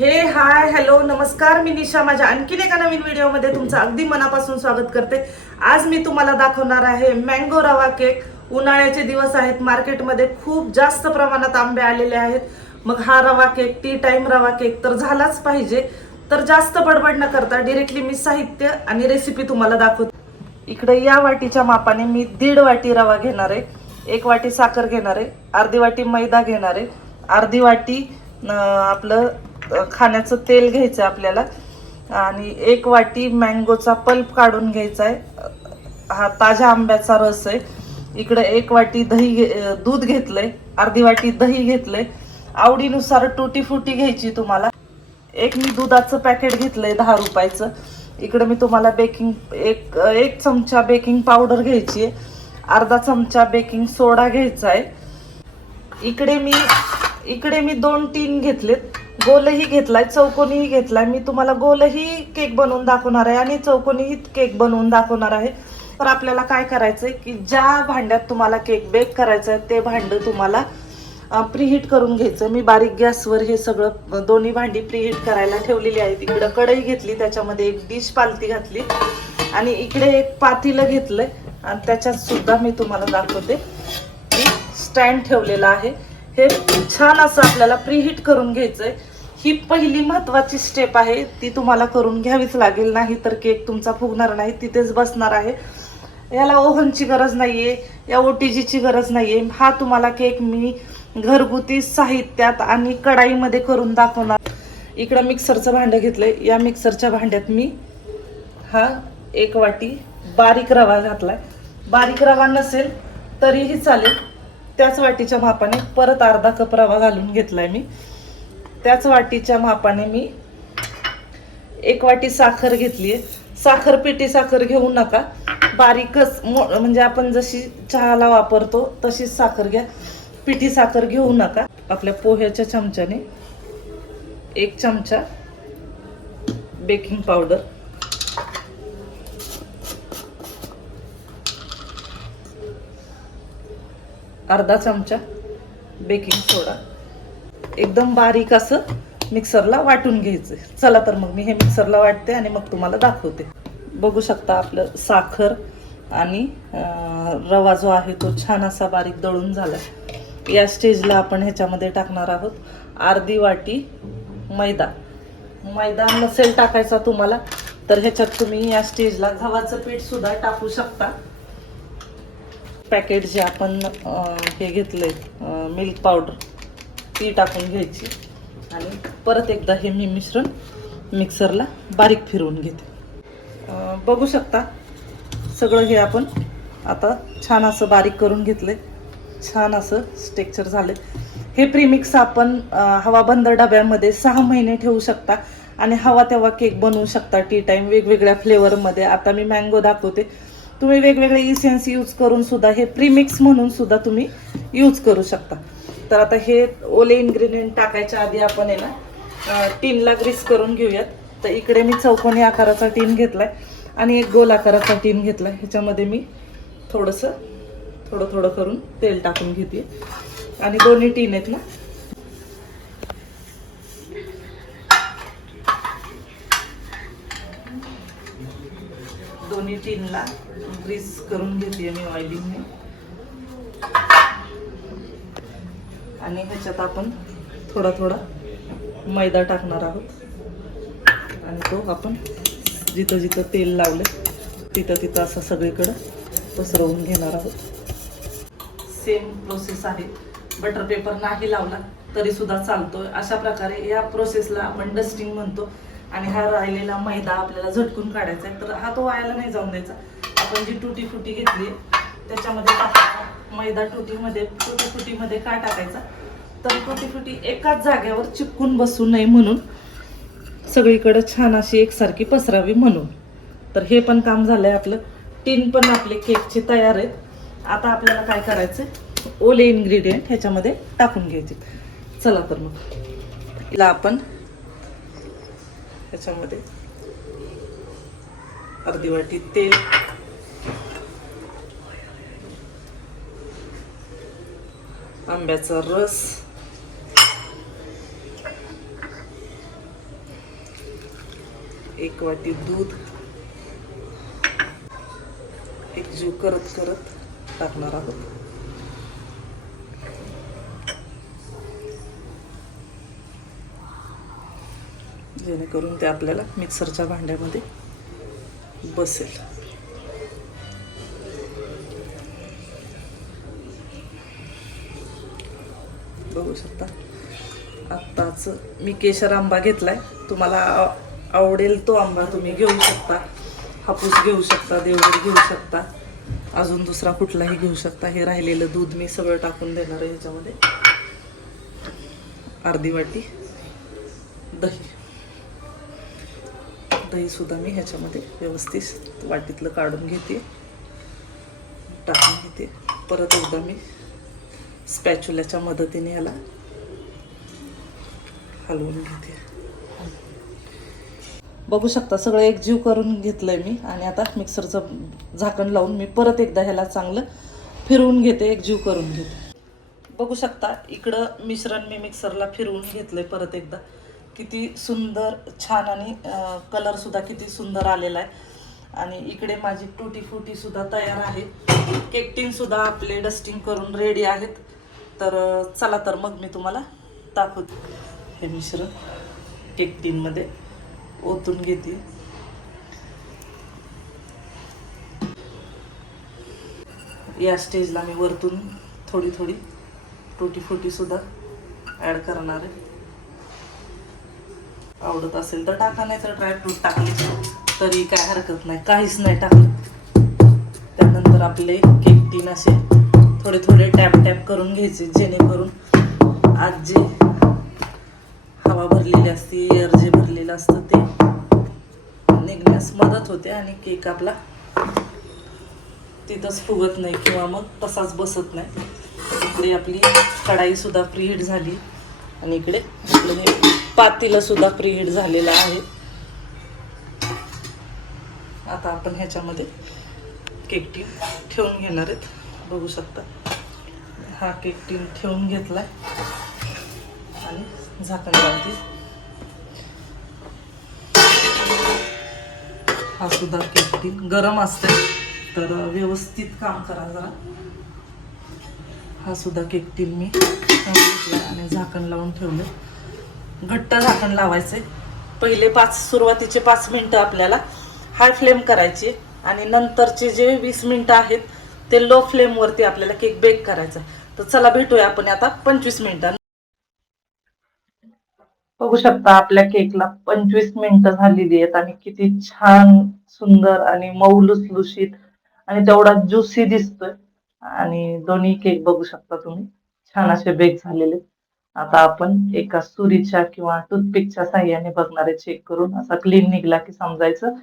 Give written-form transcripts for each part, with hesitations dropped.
हे hi hello नमस्कार, मी निशा माझ्या आणखीन एका नवीन व्हिडिओमध्ये तुमचं अगदी मनापासून स्वागत करते। आज मी तुम्हाला दाखवणार आहे मँगो रवा केक। उन्हाळ्याचे दिवस आहेत, मार्केटमध्ये खूप जास्त प्रमाणात आंबे आलेले आहेत। मग हा रवा केक टी टाइम रवा केक तर झालाच पाहिजे। तर जास्त बडबड न करता डायरेक्टली मी साहित्य आणि रेसिपी तुम्हाला दाखवते। इकडे या वाटीच्या मापाने मी 1.5 वाटी रवा घेणार आहे, 1 वाटी साखर घेणार आहे, अर्धी वाटी मैदा घेणार आहे, अर्धी वाटी आपलं खाण्याचं तेल घ्यायचं आपल्याला, आणि 1 वाटी मँगोचा पल्प काढून घ्यायचा आहे। हा ताज्या आंब्याचा रस आहे। इकडे 1 वाटी दूध घेतलंय, अर्धी वाटी दही घेतलंय। आवडीनुसार टुटी फुटी घ्यायची तुम्हाला। एक मी दुधाचं पॅकेट घेतलंय 10 रुपयाचं। इकडे मी तुम्हाला एक चमचा बेकिंग पावडर घ्यायची आहे, अर्धा चमचा बेकिंग सोडा घ्यायचा आहे। इकडे मी 2 टीन घेतलेत, गोलही घेतलाय चौकोनीही घेतलाय। मी तुम्हाला गोलही केक बनवून दाखवणार आहे आणि चौकोनीही केक बनवून दाखवणार आहे। तर आपल्याला काय करायचंय की ज्या भांड्यात तुम्हाला केक बेक करायचा आहे ते भांडं तुम्हाला प्रीहीट करून घ्यायचं। मी बारीक गॅसवर हे सगळं दोन्ही भांडी प्रीहीट करायला ठेवलेली आहेत। इकडे कढई घेतली, त्याच्यामध्ये एक डिश पालती घातली, आणि इकडे एक पातेलं घेतलंय आणि त्याच्यात सुद्धा मी तुम्हाला दाखवते की स्टँड ठेवलेला आहे। हे छान असं आपल्याला प्रीहीट करून घ्यायचंय। ही पहिली महत्त्वाची स्टेप आहे, ती तुम्हाला करून घ्यावीच लागेल, नाही तर केक तुमचा फुगणार नाही, तिथेच बसणार आहे। याला ओव्हनची गरज नाहीये, या ओटीजीची गरज नाहीये। हा तुम्हाला केक मी घरगुती साहित्यात आणि कढाईमध्ये करून दाखवणार। इकडं मिक्सरचं भांडं घेतलंय, या मिक्सरच्या भांड्यात मी हा 1 वाटी बारीक रवा घातलाय। बारीक रवा नसेल तरीही चालेल, त्याच वाटीच्या मापाने परत अर्धा कप रवा घालून घेतलाय मी। त्याच वाटीच्या मापाने मी 1 वाटी साखर घेतलीये। साखर पिठी साखर घेऊ नका, बारीकच म्हणजे आपण जशी चहाला वापरतो तशीच साखर घ्या, पिठी साखर घेऊ नका। आपल्या पोह्याच्या चमच्याने 1 चमचा बेकिंग पावडर, अर्धा चमचा बेकिंग सोडा, एकदम बारीक असं मिक्सरला वाटून घ्यायचं। चला तर मग मी हे मिक्सरला वाटते आणि मग तुम्हाला दाखवते। बघू शकता आपलं साखर आणि रवा जो आहे तो छान असा बारीक दळून झालाय। या स्टेजला आपण ह्याच्यामध्ये टाकणार आहोत अर्धी वाटी मैदा। मैदा नसेल टाकायचा तुम्हाला तर ह्याच्यात तुम्ही या स्टेजला गव्हाचं पीठ सुद्धा टाकू शकता। पॅकेट जे आपण हे घेतलंय मिल्क पावडर, ती टाकून घ्यायची आणि परत एकदा हे मी मिश्रण मिक्सरला बारीक फिरवून घेते। बघू शकता सगळं हे आपण आता छान असं बारीक करून घेतलंय, छान असं स्ट्रक्चर झालंय। हे प्रीमिक्स आपण हवाबंद डब्यामध्ये 6 महिने ठेवू शकता आणि हवा तेव्हा केक बनवू शकता टी टाइम वेगवेगळ्या फ्लेवरमध्ये। आता मी मँगो दाखवते, तुम्ही वेगवेगळे इसेन्स यूज करून सुद्धा हे प्रीमिक्स म्हणून सुद्धा तुम्ही यूज करू शकता। तर आता हे ओले इन्ग्रेडियंट टाकायच्या आधी आपण आहे ना टीनला ग्रीस करून घेऊयात। तर इकडे मी चौकोनी आकाराचा टीन घेतलाय आणि एक गोल आकाराचा टीन घेतलाय। ह्याच्यामध्ये मी थोडं थोडं करून तेल टाकून घेते आणि दोन्ही टीन आहेत ना दोन्ही टीनला ग्रीस करून घेते मी ऑइलिंगने। आणि ह्याच्यात आपण थोडा मैदा टाकणार आहोत आणि तो आपण जिथं तेल लावले तिथं असं सगळीकडं पसरवून घेणार आहोत। सेम प्रोसेस आहे, बटर पेपर नाही लावला तरी सुद्धा चालतोय। अशा प्रकारे या प्रोसेसला आपण डस्टिंग म्हणतो। आणि हा राहिलेला मैदा आपल्याला झटकून काढायचा आहे, तर हा तो वायाला नाही जाऊन द्यायचा। आपण जी टुटी फुटी घेतली त्याच्यामध्ये टाकायचा मैदा। टुटी फुटीमध्ये काय टाकायचा तर टुटी फुटी एकाच जागेवर चिपकून बसू नये म्हणून, सगळीकडे छान अशी एकसारखी पसरावी म्हणून। तर हे पण काम झालंय आपलं, टीन पण आपले केकचे तयार आहेत। आता आपल्याला काय करायचं, ओले इन्ग्रेडियंट ह्याच्यामध्ये टाकून घ्यायचे। चला तर मग हिला आपण ह्याच्यामध्ये अर्धी वाटी तेल, आंब्याचा रस, 1 वाटी दूध एकजीव करत करत टाकणार आहोत. जेणेकरून ते आपल्याला मिक्सरच्या भांड्यामध्ये बसेल. बघू शकता आत्ताच मी केशर आंबा घेतलाय. तुम्हाला आवडेल तो आंबा तुम्ही घेऊ शकता. हापूस घेऊ शकता, देवगड घेऊ शकता, अजून दुसरा कुठलाही घेऊ शकता. हे राहिलेलं दूध मी सगळं टाकून देणार आहे ह्याच्यामध्ये. अर्धी वाटी दही सुद्धा मी ह्याच्यामध्ये व्यवस्थित वाटीतलं काढून घेते, टाकून घेते. परत एकदा मी स्पॅच्युलाच्या मदतीने याला हलवून घेते. बघू शकता सगळं एकजीव करून घेतलंय मी आणि आता मिक्सरचं झाकण लावून मी परत एकदा ह्याला चांगलं फिरवून घेते, एकजीव करून घेते. बघू शकता इकडं मिश्रण मी मिक्सरला फिरवून घेतलंय परत एकदा. किती सुंदर छान आणि कलर सुद्धा किती सुंदर आलेला आहे. आणि इकडे माझी टूटी फ्रुटी सुद्धा तयार आहे. केक टीन सुद्धा आपले डस्टिंग करून रेडी आहेत. तर चला तर मग मी तुम्हाला दाखवते. हे मिश्रण केक टीनमध्ये ओतून घेते. या स्टेजला मी वरतून थोडी थोडी टूटी फ्रुटी सुद्धा ॲड करणार आहे. आवडत असेल तर टाका, नाही तर ड्रायफ्रूट टाकले तरी काय हरकत नाही. काहीच नाही टाकलं. त्यानंतर आपले केक टीन असे थोडे थोडे टॅप टॅप करून घ्यायचे, जेणेकरून आज जे हवा भरलेली असते, एअर जे भरलेलं असतं ते निघण्यास मदत होते आणि केक आपला तिथंच फुगत नाही किंवा मग तसाच बसत नाही. इकडे आपली कढाई सुद्धा प्रीहीट झाली आणि इकडे आपलं हे पातेलं सुद्धा प्रीहीट झालेलं आहे. आता आपण ह्याच्यामध्ये केक टीन ठेवून घेणार आहेत. बघू शकता हा केक टीन ठेवून घेतलाय आणि झाकण लावते. हा सुद्धा केक टीन गरम असते तर व्यवस्थित काम करा जरा. हा सुद्धा केक टीन मी घेतला आणि झाकण लावून ठेवले. घट्ट झाकण लावायचे. पहिले सुरुवातीचे 5 मिनिटं आपल्याला हाय फ्लेम करायची आणि नंतरचे जे 20 मिनिटं आहेत ते लो फ्लेमवरती आपल्याला केक बेक करायचा. तर चला भेटूया आपण आता 25 मिनिटांनी. बघू शकता आपल्या केकला 25 मिनिटं झालेली आहेत आणि किती छान सुंदर आणि मऊ लुसलुशीत आणि तेवढा ज्युसी दिसतोय. आणि दोन्ही केक बघू शकता तुम्ही छान असे बेक झालेले. आता आपण एका सुरीच्या किंवा टूथपिकच्या साह्याने बघणारे चेक करून असा क्लीन निघला की समजायचं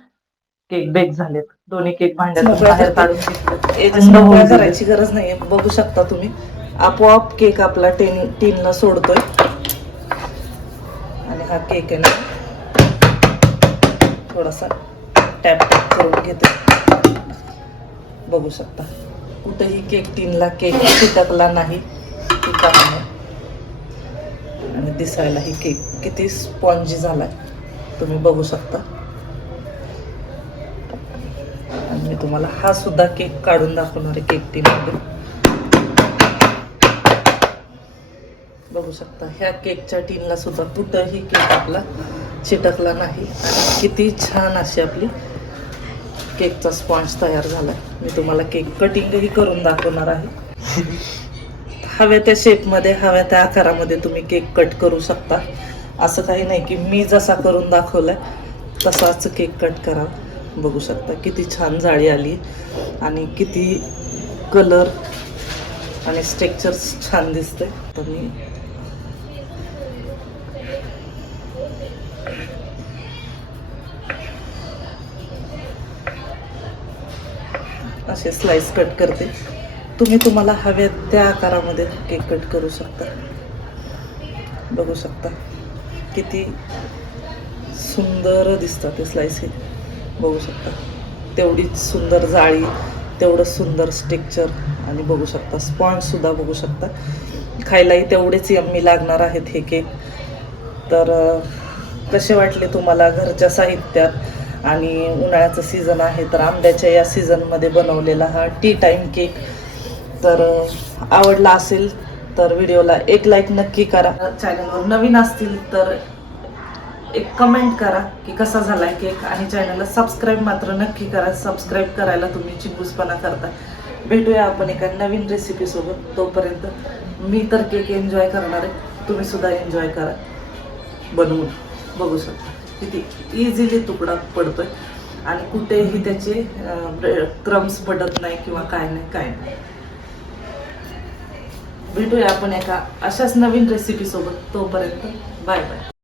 केक बेक झालेत. दोन्ही केक भांड्यातून बाहेर काढून घेतले. करायची गरज नाहीये. बघू शकता तुम्ही आपोआप केक आपला टीनला सोडतोय. आणि हा केक आहे ना थोडासा टॅप टॅप करून घेते. बघू शकता कुठेही केक टीनला केक चिटकला नाही, आणि दिसायलाही केक किती स्पॉन्जी झालाय तुम्ही बघू शकता. आणि मी तुम्हाला हा सुद्धा केक काढून दाखवणार आहे केक टीन मध्ये. बघू शकता ह्या केकच्या टीनला सुद्धा कुठंही केक आपला चिटकला नाही आणि किती छान अशी आपली केकचा स्पॉन्ज तयार झालाय. मी तुम्हाला केक कटिंगही करून दाखवणार आहे. हव्या त्या शेपमध्ये हव्या त्या आकारामध्ये तुम्ही केक कट करू शकता. असं काही नाही की मी जसा करून दाखवलाय तसाच केक कट करा. बघू शकता किती छान जाळी आली आणि किती कलर आणि स्ट्रक्चर छान दिसतंय. तर मी असे स्लाइस कट करते. तुम्ही तुम्हाला हव्या त्या आकारामध्ये केक कट करू शकता. बघू शकता किती सुंदर दिसतात ते स्लाइस. हे बघू शकता तेवढीच सुंदर जाळी, तेवढं सुंदर स्ट्रक्चर आणि बघू शकता स्पॉन्ज सुद्धा बघू शकता. खायलाही तेवढेच यम्मी लागणार आहेत हे केक. तर कसे वाटले तुम्हाला घरच्या साहित्यात आणि उन्हाळ्याचं सीझन आहे तर आंब्याच्या या सीझनमध्ये बनवलेला हा टी टाईम केक. तर आवडला असेल तर व्हिडिओला एक लाईक नक्की करा. चॅनलवर नवीन असतील तर एक कमेंट करा की कसा झालाय केक आणि चॅनलला सबस्क्राईब मात्र नक्की करा. सबस्क्राईब करायला तुम्ही चिंगूसपणा करता. भेटूया आपण एका नवीन रेसिपी सोबत. तोपर्यंत मी तर केक एन्जॉय करणार आहे, तुम्ही सुद्धा एन्जॉय करा. बनवून बघू शकता किती इझिली तुकडा पडतोय आणि कुठेही त्याचे क्रम्स पडत नाही किंवा काय नाही. भेटूया आपण एका अशाच नवीन रेसिपी सोबत. तोपर्यंत बाय बाय.